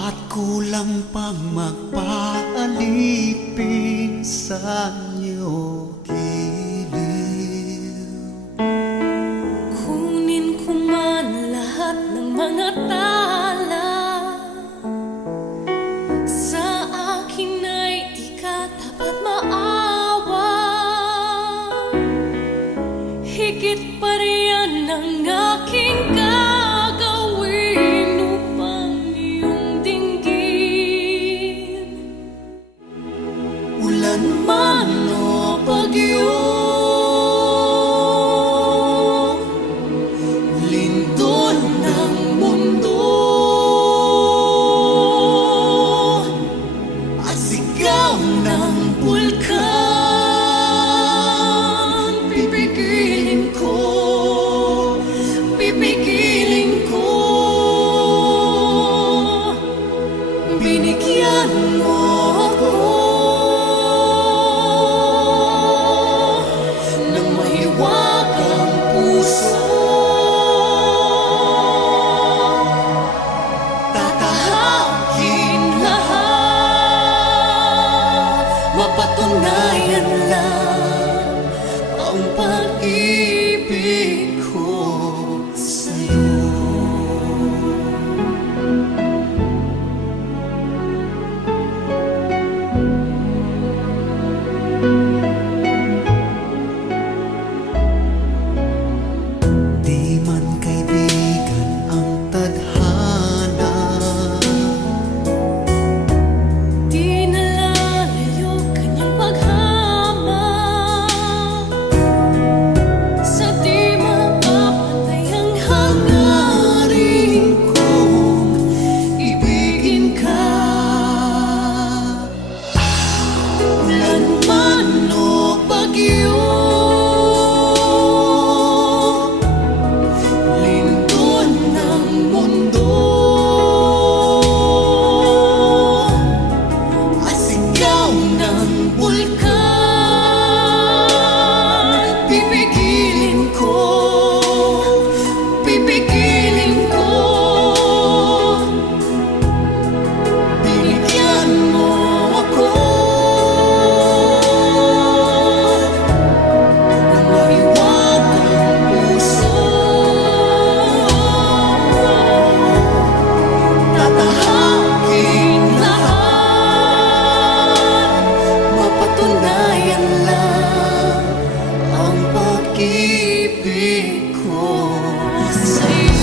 At kulang pang magpaalipin sa'yo alam ang pag-ibig mo. Sa'yo.